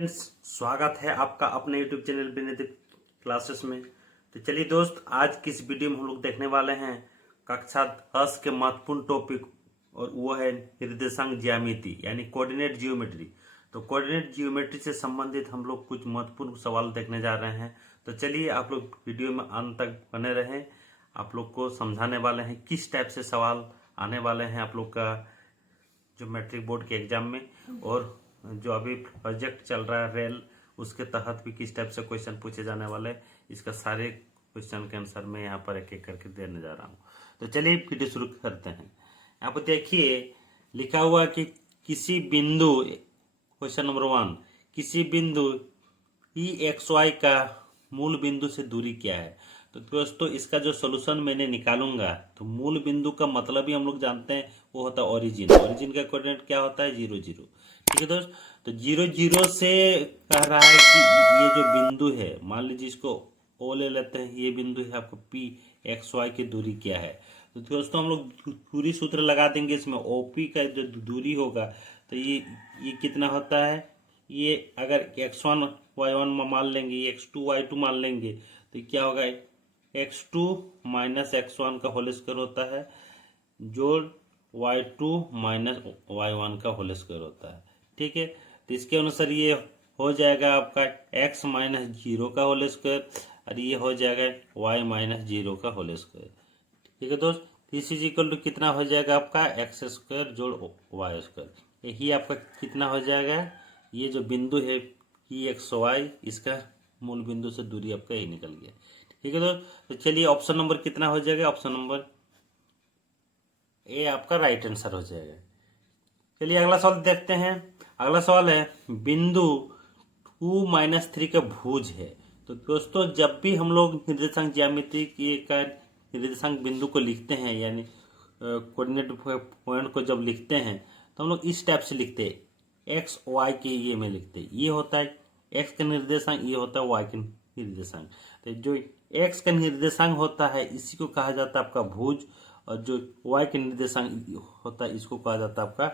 Friends, स्वागत है आपका अपने YouTube चैनल विनय क्लासेस में। तो चलिए दोस्त, आज की इस वीडियो में हम लोग देखने वाले हैं कक्षा 10 के महत्वपूर्ण टॉपिक, और वो है निर्देशांक ज्यामिति यानी कोऑर्डिनेट जियोमेट्री। तो कोऑर्डिनेट जियोमेट्री से संबंधित हम लोग कुछ महत्वपूर्ण सवाल देखने जा रहे हैं। तो चलिए आप लोग वीडियो में अंत तक बने रहें। आप लोग को समझाने वाले हैं किस टाइप से सवाल आने वाले हैं आप लोग का जो मैट्रिक बोर्ड के एग्जाम में, और जो अभी प्रोजेक्ट चल रहा है रेल, उसके तहत भी किस टाइप से क्वेश्चन पूछे जाने वाले हैं। इसका सारे क्वेश्चन के आंसर मैं यहाँ पर एक एक करके देने जा रहा हूँ। तो चलिए वीडियो शुरू करते हैं। यहाँ पर देखिए लिखा हुआ कि किसी बिंदु, क्वेश्चन नंबर 1, किसी बिंदु ई एक्स वाई का मूल बिंदु से दूरी क्या है। तो दोस्तों इसका जो सोल्यूशन मैंने निकालूंगा, तो मूल बिंदु का मतलब ही हम लोग जानते हैं वो होता है ओरिजिन। ओरिजिन का कोऑर्डिनेट क्या होता है? 0 0। ठीक है दोस्त, तो 0 0 से कह रहा है कि ये जो बिंदु है, मान लीजिए इसको ओ ले लेते हैं, ये बिंदु है आपको पी एक्स वाई की दूरी क्या है। तो दोस्तों हम लोग दूरी सूत्र लगा देंगे इसमें। ओपी का जो दूरी होगा तो ये कितना होता है, ये अगर x1 y1 मान लेंगे, ये x2 y2 मान लेंगे, तो क्या होगा, x2 माइनस x1 का होल स्क्वायर होता है, जोड़ y2 माइनस y1 का होल स्क्वायर होता है। ठीक है, तो इसके अनुसार ये हो जाएगा आपका x माइनस 0 का होल स्क्वायर, और ये हो जाएगा y माइनस 0 का होल स्क्वायर। ठीक है दोस्त, दिस इज इक्वल टू कितना हो जाएगा आपका एक्स स्क्वायर जोड़ वाई स्क्वायर। यही आपका कितना हो जाएगा, ये जो बिंदु है ई एक्स वाई, इसका मूल बिंदु से दूरी आपका यही निकल गया। ठीक है दोस्त, तो चलिए ऑप्शन नंबर कितना हो जाएगा, ऑप्शन नंबर ए आपका राइट आंसर हो जाएगा। चलिए अगला सवाल देखते हैं। अगला सवाल है बिंदु 2 माइनस 3 का भुज है। तो दोस्तों जब भी हम लोग निर्देशांक ज्यामिति का निर्देशांक बिंदु को लिखते हैं, यानी कोऑर्डिनेट पॉइंट को जब लिखते हैं, तो हम लोग इस टाइप से लिखते हैं, एक्स वाई के ये में लिखते हैं। ये होता है एक्स का निर्देशांक, ये होता है वाई का निर्देशांक। तो जो एक्स का निर्देशांक होता है इसी को कहा जाता है आपका भुज, और जो वाई का निर्देशांक होता है इसको कहा जाता है आपका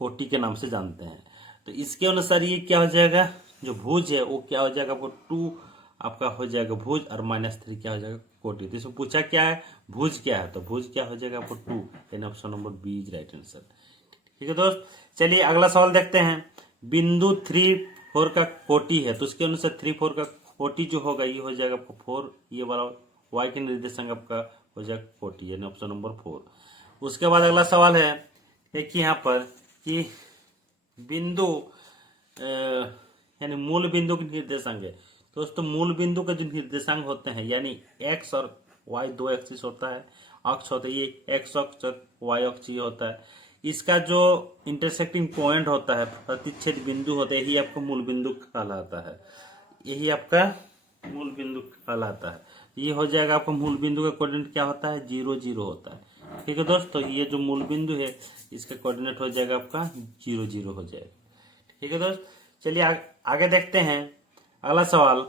कोटि के नाम से जानते हैं। तो इसके अनुसार ये क्या हो जाएगा, जो भुज है वो क्या हो जाएगा, आपको 2 आपका हो जाएगा भुज, और -3 क्या हो जाएगा, कोटि। तो इसमें पूछा क्या है, भुज क्या है, तो भुज क्या हो जाएगा आपको 2, यानी option number b is right answer. ठीक है दोस्त, चलिए अगला सवाल देखते हैं। बिंदु 3 4 का कोटि है, तो उसके अनुसार 3 4 का कोटि जो होगा ये हो जाएगा आपको 4, ये वाला वाई के निर्देशांक आपका हो जाएगा कोटि, यानी ऑप्शन नंबर 4। उसके बाद अगला सवाल है देखिए यहाँ पर कि बिंदु यानी मूल बिंदु के निर्देशांक है। दोस्तों मूल बिंदु का जो निर्देशांक होते हैं, यानी एक्स और वाई दो एक्सिस होता है, अक्ष होता है, ये एक्स अक्ष और वाई अक्ष ये होता है। इसका जो इंटरसेक्टिंग पॉइंट होता है, प्रतिच्छेद बिंदु होता है, यही आपको मूल बिंदु कहलाता है। यही आपका मूल बिंदु कहलाता है। ये हो जाएगा आपका मूल बिंदु का कोऑर्डिनेट क्या होता है, 0 0 होता है। ठीक है दोस्तों, ये जो मूल बिंदु है इसका कोऑर्डिनेट हो जाएगा आपका 0 0 हो जाएगा। ठीक है दोस्त, चलिए आगे देखते हैं। अगला सवाल,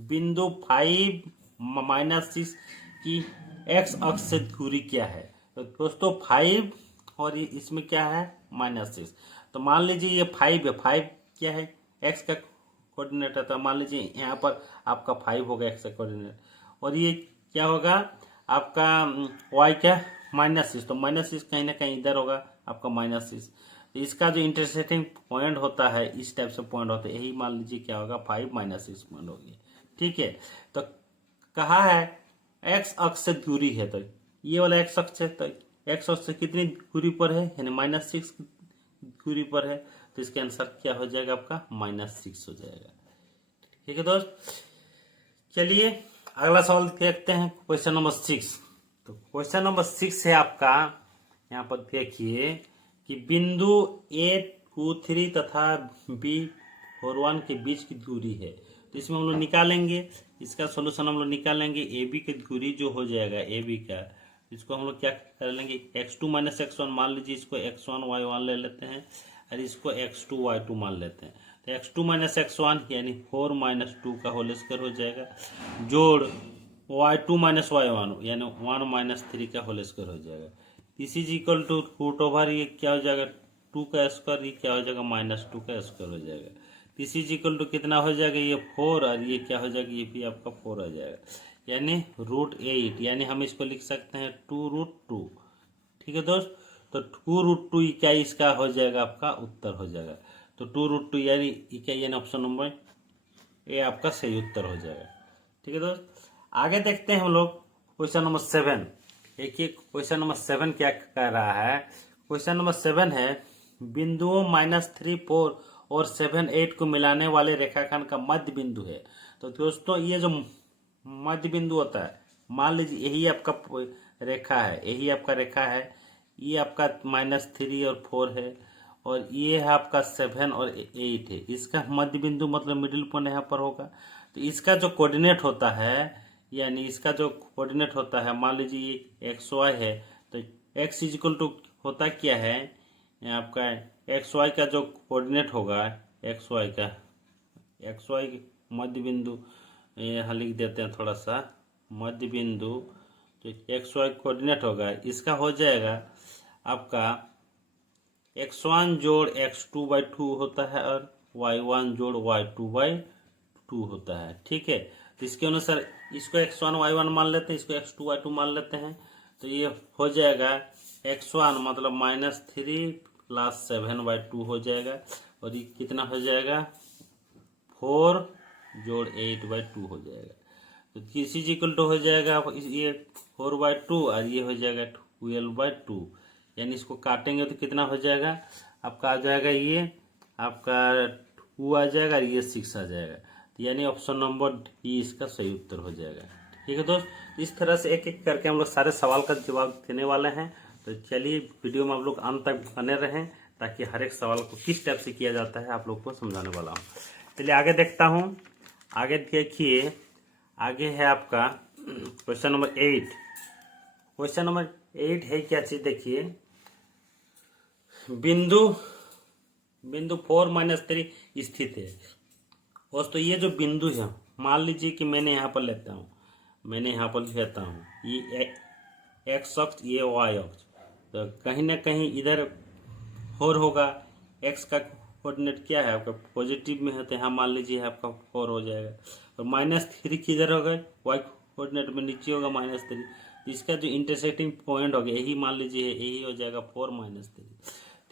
बिंदु 5 माइनस 6 की एक्स अक्ष से दूरी क्या है। तो दोस्तों 5 और ये इसमें क्या है, -6। तो मान लीजिए ये 5 है, 5 क्या है, एक्स का कोऑर्डिनेट है। तो मान लीजिए यहाँ पर आपका 5 होगा एक्स का कोऑर्डिनेट, और ये क्या होगा आपका वाई का -6। तो -6 कहीं ना कहीं इधर होगा आपका -6। तो इसका जो इंटरसेक्टिंग पॉइंट होता है इस टाइप से पॉइंट होता है, यही मान लीजिए क्या होगा 5 -6 पॉइंट हो गया। ठीक है, तो कहा है एक्स अक्ष से दूरी है, तो ये वाला एक्स अक्ष है, तो एक्स अक्ष से कितनी दूरी पर है, यानी -6 दूरी पर है। तो इसके आंसर क्या हो जाएगा आपका -6 हो जाएगा। ठीक है दोस्त, चलिए अगला सवाल देखते हैं, क्वेश्चन नंबर 6। तो क्वेश्चन नंबर 6 है आपका, यहाँ पर देखिए कि बिंदु A23 तथा B41 के बीच की दूरी है। तो इसमें हम लोग निकालेंगे, इसका सोल्यूशन हम लोग निकालेंगे। AB की दूरी जो हो जाएगा AB का, इसको हम लोग क्या कर लेंगे, x2 माइनस x1 मान लीजिए, इसको x1 y1 ले लेते हैं, और इसको x2 y2 मान लेते हैं। तो x2 माइनस x1 यानी 4 माइनस 2 का होल स्क्वायर हो जाएगा, जोड़ y2 माइनस y1 यानी 1 माइनस 3 का होल स्क्वायर हो जाएगा। This is equal to root over ये क्या हो जाएगा 2 का स्क्वायर, ये क्या हो जाएगा -2 का स्क्वायर हो जाएगा। दिस इज इक्वल टू कितना हो जाएगा, ये 4 और ये क्या हो जाएगा, ये भी आपका 4 हो जाएगा, यानी √8, यानी हम इसको लिख सकते हैं 2√2। ठीक है दोस्त, तो 2√2 क्या इसका हो जाएगा, आपका उत्तर हो जाएगा। तो 2√2 यानी क्या, यानी ऑप्शन नंबर ए आपका सही उत्तर हो जाएगा। ठीक है दोस्त, आगे देखते हैं हम लोग क्वेश्चन नंबर 7। देखिए क्वेश्चन नंबर 7 क्या कह रहा है। क्वेश्चन नंबर 7 है, बिंदुओं -3, 4 और 7, 8 को मिलाने वाले रेखाखंड का मध्य बिंदु है। तो दोस्तों ये जो मध्य बिंदु होता है, मान लीजिए यही आपका रेखा है, यही आपका रेखा है, ये आपका -3 और 4 है, और ये है आपका 7 और 8 है। इसका मध्य बिंदु मतलब मिडिल पॉइंट यहाँ पर होगा। तो इसका जो कोऑर्डिनेट होता है, यानी इसका जो कोऑर्डिनेट होता है, मान लीजिए ये XY है, तो x इक्वल टू होता क्या है, आपका XY का जो कोऑर्डिनेट होगा, XY मध्य बिंदु यहाँ लिख देते हैं थोड़ा सा, मध्य बिंदु जो XY कोऑर्डिनेट होगा, इसका हो जाएगा आपका x1 जोड़ x2/2 होता है और y1 जोड़ y2/2 होता है। ठीक है, तो इसके अनुसार इसको x1 y1 मान लेते हैं, इसको x2 y2 मान लेते हैं। तो ये हो जाएगा x1 मतलब -3 + 7/2 हो जाएगा, और ये कितना हो जाएगा, 4 जोड़ 8/2 हो जाएगा। तो किसी इक्वल टू हो जाएगा ये 4/2 और ये हो जाएगा 12/2, यानी इसको काटेंगे तो कितना हो जाएगा, आपका आ जाएगा ये आपका 2 आ जाएगा और ये 6 आ जाएगा। तो यानी ऑप्शन नंबर डी इसका सही उत्तर हो जाएगा। ठीक है दोस्त, इस तरह से एक एक करके हम लोग सारे सवाल का जवाब देने वाले हैं। तो चलिए वीडियो में आप लोग अंत तक बने रहें, ताकि हर एक सवाल को किस टाइप से किया जाता है आप लोग को समझाने वाला हूँ। चलिए आगे देखता हूँ। आगे देखिए, आगे है आपका क्वेश्चन नंबर 8। क्वेश्चन नंबर 8 है क्या चीज, देखिए बिंदु 4 - 3 स्थित है। दोस्तों ये जो बिंदु है, मान लीजिए कि मैंने यहाँ पर लेता हूँ, ये x अक्ष, ये y अक्ष, तो कहीं ना कहीं इधर 4 होगा। x का कोऑर्डिनेट क्या है आपका, पॉजिटिव में है, तो यहाँ मान लीजिए आपका 4 हो जाएगा। और -3 किधर होगा, y कोऑर्डिनेट में नीचे होगा -3, तो इसका जो इंटरसेक्टिंग पॉइंट होगा यही मान लीजिए यही हो जाएगा 4 - 3।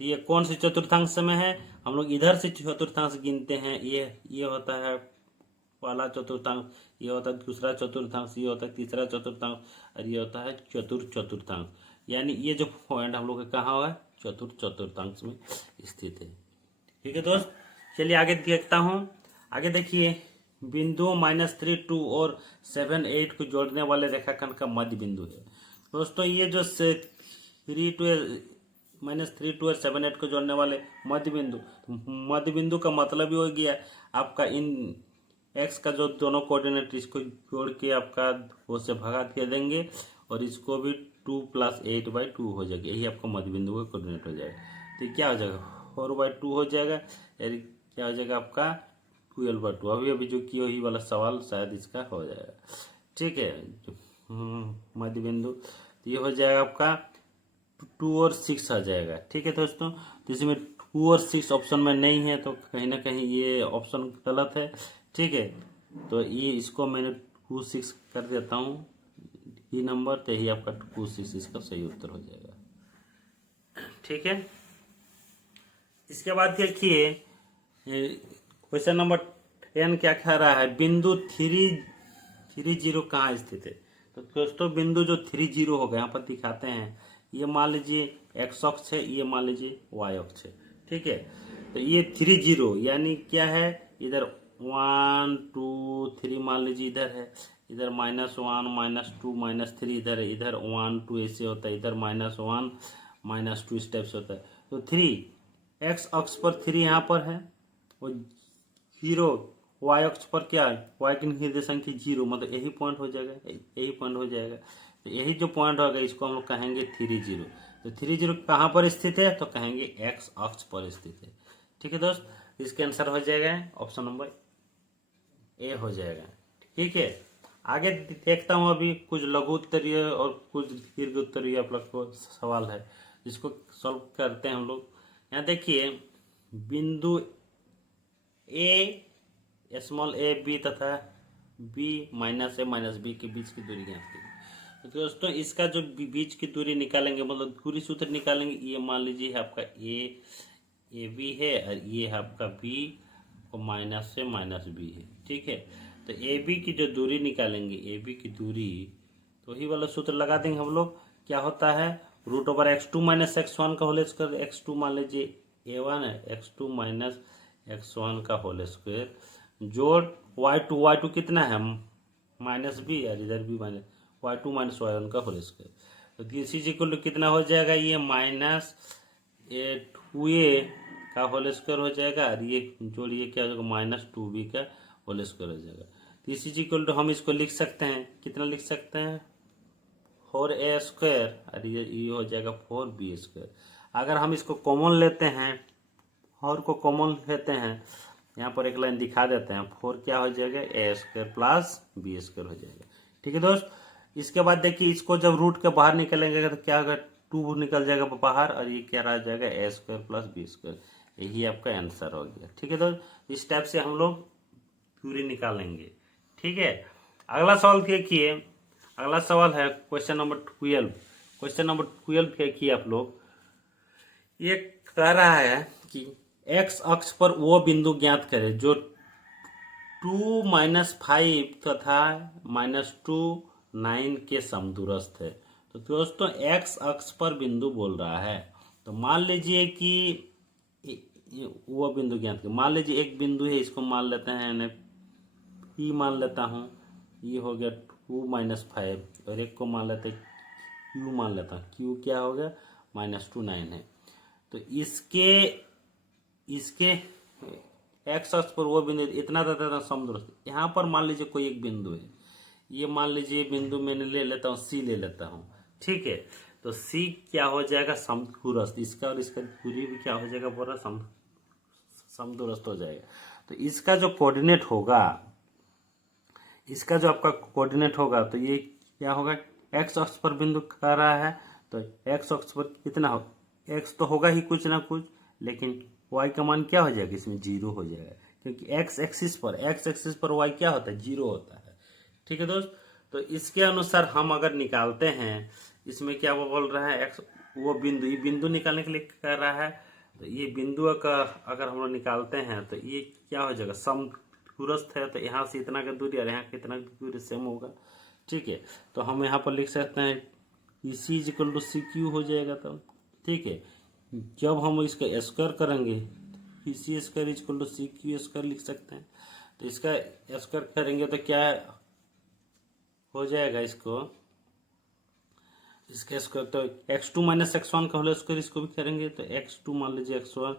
तो ये कौन से चतुर्थांश में है, हम लोग इधर से चतुर्थांश गिनते हैं। ये होता है पहला चतुर्थांश, ये होता है दूसरा चतुर्थांश, ये होता है तीसरा चतुर्थांश, और ये होता है चतुर्थांश। यानी ये जो पॉइंट हम लोग कहाँ होगा, चतुर्थांश में स्थित है। ठीक है दोस्त, चलिए आगे देखता हूँ। आगे देखिए, बिंदुओं -3, 2 और 7, 8 को जोड़ने वाले रेखाखंड का मध्य बिंदु है। दोस्तों ये जो -3, 2 और 7, 8 को जोड़ने वाले मध्य बिंदु का मतलब ही हो गया आपका इन x का जो दोनों कोऑर्डिनेट, इसको जोड़ के आपका 2 से भगा दे देंगे, और इसको भी 2 + 8/2 हो जाएगा, यही आपका मध्य बिंदु का कोऑर्डिनेट हो जाएगा। तो क्या हो जाएगा, 4/2 हो जाएगा, यानी क्या हो जाएगा आपका 12/2। अभी जो किया वही वाला सवाल शायद इसका हो जाएगा। ठीक है, मध्य बिंदु, तो ये हो जाएगा आपका 2 और 6 आ जाएगा। ठीक है दोस्तों, तो इसमें 2 और 6 ऑप्शन में नहीं है, तो कहीं ना कहीं ये ऑप्शन गलत है। ठीक है, तो ये इसको मैंने 2, 6 कर देता हूँ ये नंबर, तो यही आपका 2, 6 इसका सही उत्तर हो जाएगा। ठीक है, इसके बाद देखिए क्वेश्चन नंबर 10 क्या कह रहा है, बिंदु 3, 0 कहाँ स्थित है। तो दोस्तों बिंदु जो 3, 0 होगा यहाँ पर दिखाते हैं, ये मान लीजिए x अक्ष है, ये मान लीजिए y अक्ष है। ठीक है, तो ये 3, 0 यानी क्या है, इधर 1, 2, 3 मान लीजिए इधर है, इधर -1, -2, -3 इधर है, इधर 1, 2 ऐसे होता है, इधर -1, -2 इस टाइप से होता है। तो 3 x अक्ष पर 3 यहाँ पर है, और 0 y अक्ष पर क्या है, y की निर्देशांक 0, मतलब यही पॉइंट हो जाएगा, यही पॉइंट हो जाएगा। तो यही जो पॉइंट होगा इसको हम लोग कहेंगे 3, 0। तो 3, 0 कहाँ पर स्थित है, तो कहेंगे x अक्ष पर स्थित है। ठीक है दोस्त, इसके आंसर हो जाएगा ऑप्शन नंबर ए हो जाएगा। ठीक है, आगे देखता हूँ। अभी कुछ लघु उत्तरीय और कुछ दीर्घ उत्तरीय आप लोग को सवाल है, जिसको सॉल्व करते हैं हम लोग। यहाँ देखिए, बिंदु स्मॉल ए बी तथा बी माइनस ए माइनस बी के बीच की दूरी ज्ञात कीजिए। तो दोस्तों इसका जो बीच की दूरी निकालेंगे, मतलब दूरी सूत्र निकालेंगे, ये मान लीजिए आपका ए बी है और ये है आपका बी और माइनस से माइनस बी है। ठीक है, तो ए बी की जो दूरी निकालेंगे, ए बी की दूरी, तो वही वाला सूत्र लगा देंगे हम लोग। क्या होता है, root over x2 minus x1 का होल स्क्वायर। x2 मान लीजिए a1 है, x2 माइनस x1 का होल स्क्वायर जोड़ y2 कितना है माइनस बी, और इधर भी माइनस y2 माइनस y1 का होल स्क्वायर। तो दिस इज इक्वल टू कितना हो जाएगा, ये माइनस 2a का होल स्क्वायर हो जाएगा, और ये जोड़िए क्या हो जाएगा, माइनस 2b का होल स्क्वायर हो जाएगा। दिस इज इक्वल टू हम इसको लिख सकते हैं, कितना लिख सकते हैं, 4a स्क्वायर, और ये हो जाएगा 4b स्क्वायर। अगर हम इसको कॉमन लेते हैं, और को कॉमन लेते हैं, यहाँ पर एक लाइन दिखा देते हैं, 4 क्या हो जाएगा, a square plus b square हो जाएगा। ठीक है दोस्त, इसके बाद देखिए इसको जब रूट के बाहर निकलेंगे तो क्या होगा, 2 निकल जाएगा बाहर, और ये क्या रह जाएगा, a square plus b square. यही आपका आंसर हो गया। ठीक है दोस्त, इस टाइप से हम लोग दूरी निकालेंगे। ठीक है, अगला सवाल देखिए, अगला सवाल है क्वेश्चन नंबर 12। क्वेश्चन नंबर 12 देखिए आप लोग, ये कह रहा है कि x अक्ष पर वो बिंदु ज्ञात करें जो 2 माइनस 5 तथा माइनस 2 9 के समदूरस्थ है। तो दोस्तों x अक्ष पर बिंदु बोल रहा है, तो मान लीजिए कि वो बिंदु ज्ञात करें। मान लीजिए एक बिंदु है, इसको मान लेते हैं P मान लेता हूँ, ये हो गया 2 माइनस 5, और एक को मान लेते Q मान लेता हूँ, Q क्या हो गया, माइनस 2 9 है। तो इसके एक्स अक्ष पर वो बिंदु इतना था समदूरस्थ। यहाँ पर मान लीजिए कोई एक बिंदु है, ये मान लीजिए बिंदु मैंने ले लेता हूँ, सी ले लेता हूँ। ठीक है, तो सी क्या हो जाएगा, समदूरस्थ। इसका और इसका दूरी भी क्या हो जाएगा, पूरा समदूरस्थ हो जाएगा। तो इसका जो कोऑर्डिनेट होगा, इसका जो आपका कोऑर्डिनेट होगा, तो ये क्या होगा, एक्स अक्ष पर बिंदु खा रहा है, तो एक्स अक्ष पर कितना हो, एक्स तो होगा ही कुछ ना कुछ, लेकिन वाई का मान क्या हो जाएगा, इसमें 0 हो जाएगा, क्योंकि एक्स एक्सिस पर वाई क्या होता है, 0 होता है। ठीक है दोस्त, तो इसके अनुसार हम अगर निकालते हैं, इसमें क्या वो बोल रहा है, एक्स वो बिंदु, ये बिंदु निकालने के लिए कह रहा है। तो ये बिंदु का अगर हम लोग निकालते हैं, तो ये क्या हो जाएगा, समदूरस्थ है, तो यहाँ से इतना का दूरी और यहाँ कितना दूरी सेम होगा। ठीक है, तो हम यहाँ पर लिख सकते हैं C is equal to C Q हो जाएगा। तब ठीक है, जब हम इसका स्क्वायर करेंगे, C square is equal to C Q square लिख सकते हैं। तो इसका स्क्वायर करेंगे तो क्या हो जाएगा, इसका स्क्वायर तो x2 माइनस x1 का होल स्क्वायर, इसको भी करेंगे तो x2 मान लीजिए x1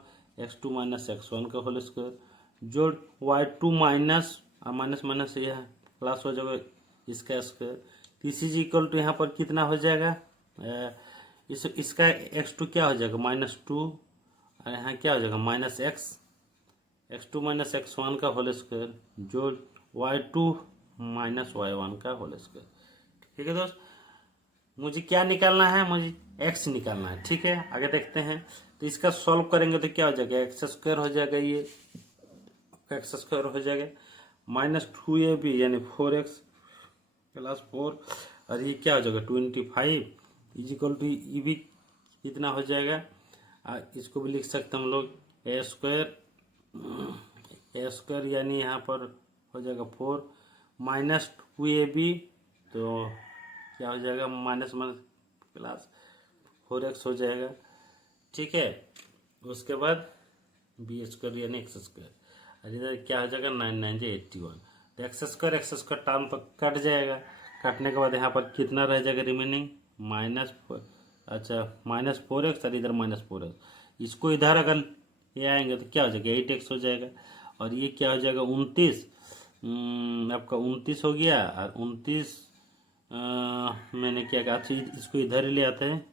माइनस x1 का होल स्क्वायर, जो y2 माइनस माइनस माइनस यह प्लस हो जाएगा इसका square. This is equal to यहाँ पर कितना हो जाएगा, इसका x2 क्या हो जाएगा, -2, और यहाँ क्या हो जाएगा माइनस x2 माइनस x1 का होल स्क्वायर, जो y2 माइनस y1 का होल स्क्वायर। ठीक है दोस्त, मुझे क्या निकालना है, मुझे x निकालना है। ठीक है, आगे देखते हैं। तो इसका सॉल्व करेंगे तो क्या हो जाएगा, एक्स स्क्वायर हो जाएगा, ये एक्स स्क्वायर हो जाएगा, -2ab यानी 4x प्लस 4, और ये क्या हो जाएगा 25 इज इक्वल टू ये भी कितना हो जाएगा, इसको भी लिख सकते हैं हम लोग ए स्क्वायर यानी यहाँ पर हो जाएगा 4 -2ab, तो क्या हो जाएगा माइनस प्लस 4x हो जाएगा। ठीक है, उसके बाद बी स्क्वायर यानी एक्स स्क्वायर, और इधर क्या हो जाएगा 9 9 81, तो एक्स स्क्वायर टर्म तो कट जाएगा। कटने के बाद यहाँ पर कितना रह जाएगा रिमेनिंग, -4x, और इधर -4x। इसको इधर अगर ये आएंगे तो क्या हो जाएगा 8x हो जाएगा, और ये क्या हो जाएगा 29, आपका 29 हो गया, और 29 मैंने क्या कहा, इसको इधर ही ले आते हैं,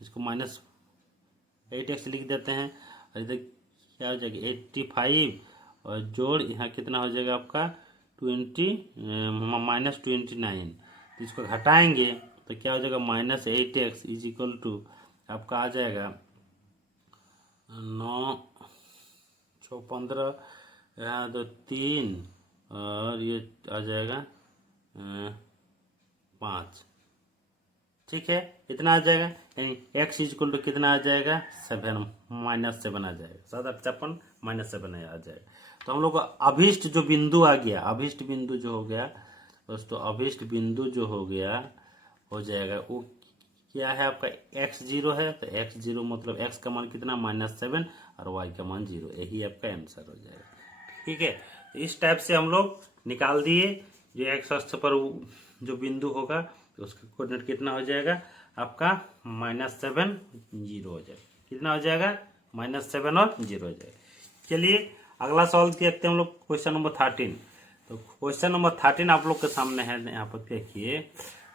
इसको -8x लिख देते हैं, और इधर क्या हो जाएगा 85, और जोड़ यहाँ कितना हो जाएगा आपका -29। तो इसको घटाएंगे तो क्या हो जाएगा -8x इज इक्वल टू आपका आ जाएगा 9 6 15 यहाँ तो 3 और ये आ जाएगा 5। ठीक है, इतना आ जाएगा, यानी x इक्वल टू कितना आ जाएगा 7 -7 आ जाएगा, 7×8 -7 आ जाएगा। तो हम लोग को अभिष्ट जो बिंदु आ गया, अभिष्ट बिंदु जो हो गया दोस्तों, अभिष्ट बिंदु जो हो गया हो जाएगा वो क्या है आपका x0 है, तो x0 मतलब x का मान कितना -7 और y का मान 0, यही आपका आंसर हो जाएगा। ठीक है, इस टाइप से हम लोग निकाल दिए, जो x अक्ष पर जो बिंदु होगा तो उसका कोऑर्डिनेट कितना हो जाएगा आपका -7 0 हो जाएगा, कितना हो जाएगा -7 और 0 हो जाएगा। चलिए अगला सवाल देखते हैं हम लोग, क्वेश्चन नंबर 13। तो क्वेश्चन नंबर 13 आप लोग के सामने है, यहाँ पर देखिए।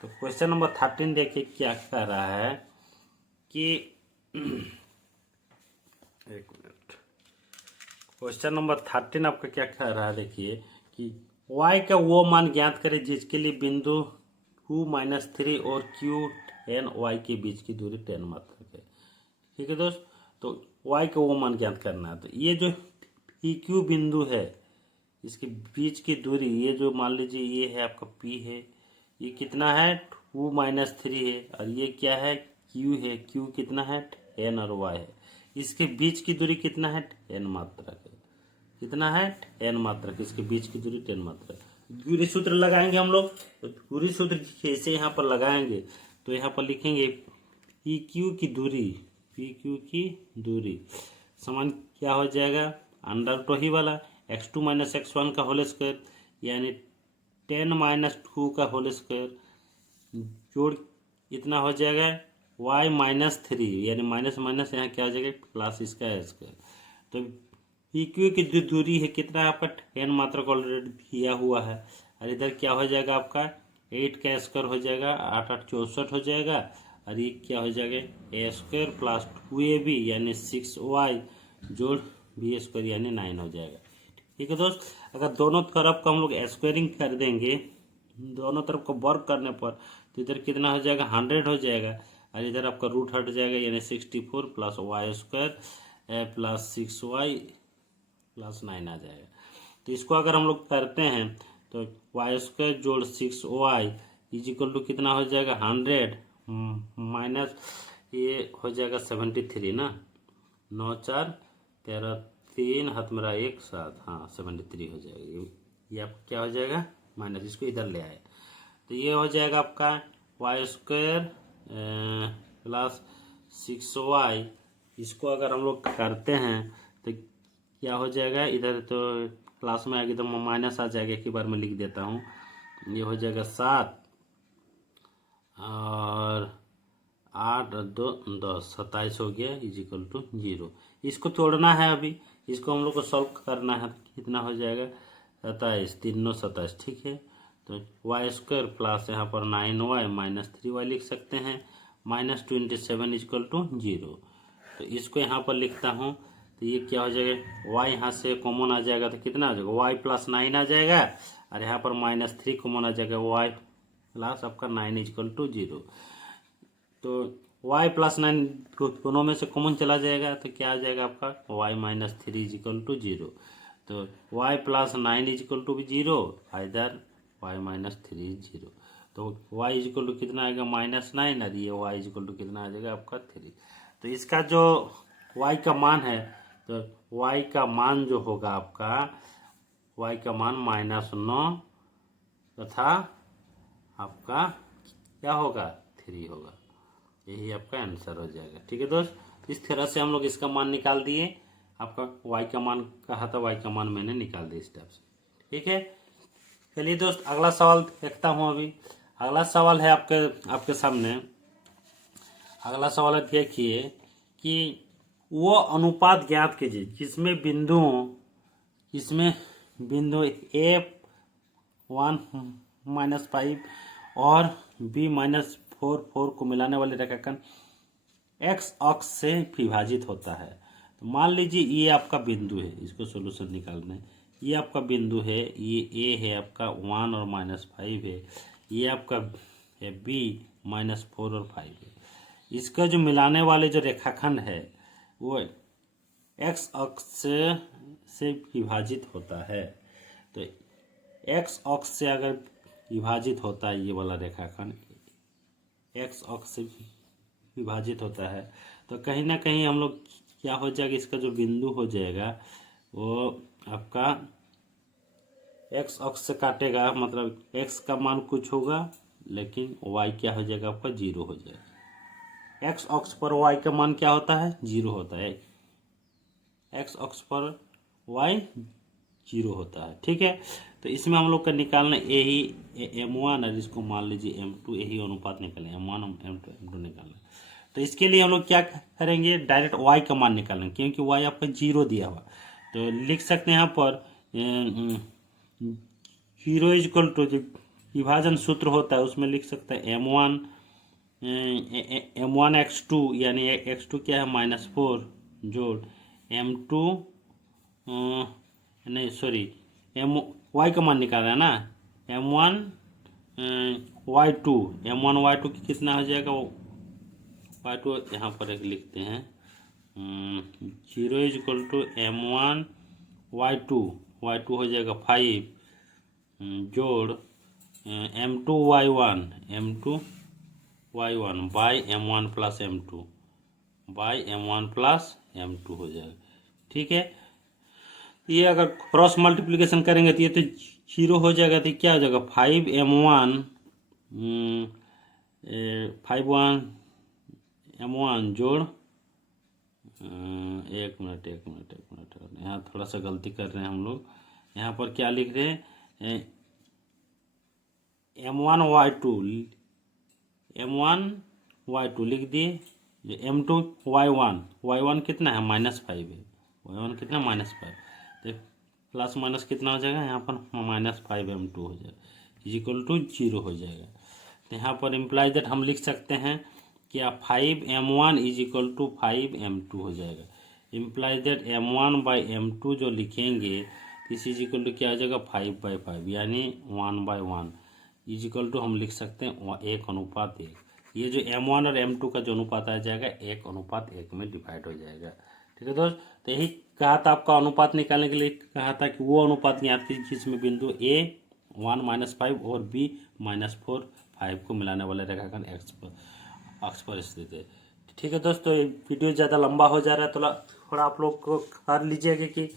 तो क्वेश्चन नंबर 13 देखिए क्या कह रहा है कि एक मिनट, क्वेश्चन नंबर 13 आपका क्या कह रहा है, देखिए कि y का वो मान ज्ञात करें जिसके लिए बिंदु q -3 और q n y के बीच की दूरी 10 मात्रक है। ठीक है दोस्त, तो y का वो मान ज्ञात करना है। तो ये जो PQ बिंदु है, इसके बीच की दूरी, ये जो मान लीजिए ये है आपका P है, ये कितना है 2 -3 है, और ये क्या है Q है, Q कितना है 10 और y है, इसके बीच की दूरी कितना है 10 मात्रक है, कितना है 10 मात्रक, इसके बीच की दूरी 10 मात्रक। दूरी सूत्र लगाएंगे हम लोग, तो दूरी सूत्र जैसे यहाँ पर लगाएंगे तो यहाँ पर लिखेंगे PQ की दूरी, PQ की दूरी समान क्या हो जाएगा √ ही वाला x2 - x1 का होल स्क्वायर, यानी 10 - 2 का होल स्क्वायर, जोड़ इतना हो जाएगा y -3, यानी माइनस माइनस यहाँ क्या हो जाएगा प्लस इसका स्क्वायर। तो PQ की जो दूरी है कितना है आपका 10 मात्रक ऑलरेडी दिया हुआ है, और इधर क्या हो जाएगा आपका 8 का स्क्वायर हो जाएगा, 8 8 64 हो जाएगा, और ये क्या हो जाएगा a² + 2ab यानी 6y जोड़ b² यानी 9 हो जाएगा। ठीक है दोस्त, अगर दोनों तरफ का हम लोग स्क्वायरिंग कर देंगे, दोनों तरफ को वर्क करने पर, तो इधर कितना हो जाएगा 100 हो जाएगा, और इधर आपका रूट हट जाएगा, यानी 64 + y² + 6y + 9 आ जाएगा। तो इसको अगर हम लोग करते हैं तो y² जोड़ 6y = कितना हो जाएगा 100 माइनस ये हो जाएगा 73 ना, 9 4 13 3 हाथ मेरा 1 7, हाँ 73 हो जाएगा। ये आपका क्या हो जाएगा माइनस, इसको इधर ले आए, तो ये हो जाएगा आपका y² + 6y, इसको अगर हम लोग करते हैं तो क्या हो जाएगा, इधर तो क्लास में आगे तो माइनस आ जाएगा, एक ही बार में लिख देता हूँ, ये हो जाएगा 7 और 8 और 2 10, 27 हो गया = 0। इसको तोड़ना है, अभी इसको हम लोग को सॉल्व करना है, कितना हो जाएगा 27 3 9 27। ठीक है, तो y² प्लस यहाँ पर 9y - 3y लिख सकते हैं, -27 = 0। तो इसको यहाँ पर लिखता हूँ, तो ये क्या हो जाएगा y यहाँ से कॉमन आ जाएगा, तो कितना आ जाएगा y + 9 आ जाएगा, और यहाँ पर -3 कॉमन आ जाएगा, y प्लस आपका 9 = 0। तो y + 9 दोनों में से कॉमन चला जाएगा, तो क्या आ जाएगा आपका y - 3 = 0। तो y + 9 = 0, इधर y - 3 0। तो y = कितना आएगा -9, और ये y = कितना आ जाएगा आपका 3। तो इसका जो y का मान है, तो y का मान जो होगा आपका, y का मान -9 तथा आपका क्या होगा 3 होगा, यही आपका आंसर हो जाएगा। ठीक है दोस्त, इस तरह से हम लोग इसका मान निकाल दिए, आपका y का मान कहा था, y का मान मैंने निकाल दिया इस टाइप से। ठीक है, चलिए दोस्त अगला सवाल देखता हूँ। अभी अगला सवाल है आपके सामने, अगला सवाल है, देखिए कि वो अनुपात ज्ञात कीजिए जिसमें बिंदु A1 - 5 और B - 4 को मिलाने वाले रेखाखंड x अक्ष से विभाजित होता है। तो मान लीजिए ये आपका बिंदु है, इसको सोल्यूशन निकालना है। ये आपका बिंदु है, ये A है आपका 1 और -5 है, ये आपका है B -4 और 5 है। इसका जो मिलाने वाले जो रेखाखंड है वो x अक्ष से विभाजित होता है। तो एक्स अक्ष से अगर विभाजित होता है, ये वाला रेखाखंड एक्स अक्ष से विभाजित होता है, तो कहीं ना कहीं हम लोग क्या हो जाएगा, इसका जो बिंदु हो जाएगा वो आपका एक्स अक्ष से काटेगा, मतलब एक्स का मान कुछ होगा लेकिन वाई क्या हो जाएगा, आपका 0 हो जाएगा। एक्स अक्ष पर वाई का मान क्या होता है, 0 होता है। एक्स अक्ष पर वाई 0 होता है, ठीक है। तो इसमें हम लोग का निकालना ए ही M1 और इसको मान लीजिए M2, यही अनुपात निकालें, M1 M2 M2 निकालना। तो इसके लिए हम लोग क्या करेंगे, डायरेक्ट y का मान निकालेंगे, क्योंकि y आपका 0 दिया हुआ। तो लिख सकते हैं यहाँ पर 0 इक्वल टू, जो विभाजन सूत्र होता है उसमें लिख सकते हैं M1 x2, यानी x2 क्या है -4 जोड़ M2 नहीं सॉरी y का मान निकालना है ना, M1 y2, M1 y2 कितना हो जाएगा, y2 यहाँ पर एक लिखते हैं 0 इक्वल टू M1 y2 हो जाएगा 5 जोड़ M2 y1 by M1 plus M2 हो जाएगा, ठीक है। ये अगर क्रॉस मल्टीप्लिकेशन करेंगे तो ये तो 0 हो जाएगा, तो क्या हो जाएगा 5M1 जोड़ एक मिनट यहाँ थोड़ा सा गलती कर रहे हैं हम लोग। यहाँ पर क्या लिख रहे हैं, M1 y2 लिख दिए, M2 y1 कितना है -5 है, y1 कितना -5, तो प्लस माइनस कितना हो जाएगा, यहाँ पर -5 M2 हो जाएगा इक्वल टू 0 हो जाएगा। तो यहाँ पर इम्प्लाई दैट हम लिख सकते हैं कि 5M1 is equal to 5M2 हो जाएगा। Imply that M1 by M2 जो लिखेंगे इस इज इक्वल टू क्या हो जाएगा 5/5, यानी 1/1 इज इक्वल टू हम लिख सकते हैं 1:1। ये जो M1 और M2 का जो अनुपात आ जाएगा 1:1 में डिवाइड हो जाएगा, ठीक है दोस्त। तो यही कहा था, आपका अनुपात निकालने के लिए कहा था कि वो अनुपात याद कीजिए जिसमें बिंदु A 1 - 5 और B -4 5 को मिलाने वाले रेखाखंड अक्ष पर स्थित है, ठीक है दोस्तों। वीडियो ज़्यादा लंबा हो जा रहा है, थोड़ा आप लोग को कर लीजिएगा कि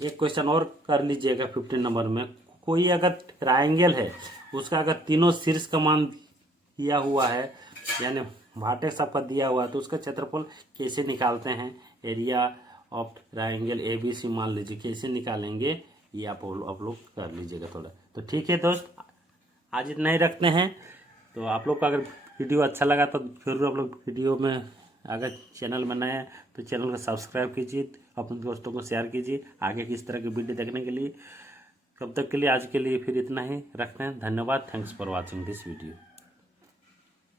एक क्वेश्चन और कर लीजिएगा 15 नंबर में। कोई अगर ट्रायंगल है, उसका अगर तीनों शीर्ष का मान दिया हुआ है, यानी वर्टेक्स आपका दिया हुआ है, तो उसका क्षेत्रफल कैसे निकालते हैं, एरिया ऑफ ट्रायंगल ABC मान लीजिए, कैसे निकालेंगे ये आप लोग कर लीजिएगा थोड़ा। तो ठीक है दोस्त, आज इतना ही रखते हैं। तो आप लोग का अगर वीडियो अच्छा लगा तो जरूर आप लोग वीडियो में, अगर चैनल में नए हैं तो चैनल को सब्सक्राइब कीजिए, अपने दोस्तों को शेयर कीजिए आगे किस तरह की वीडियो देखने के लिए। तब तक के लिए आज के लिए फिर इतना ही रखते हैं। धन्यवाद। Thanks for watching this video.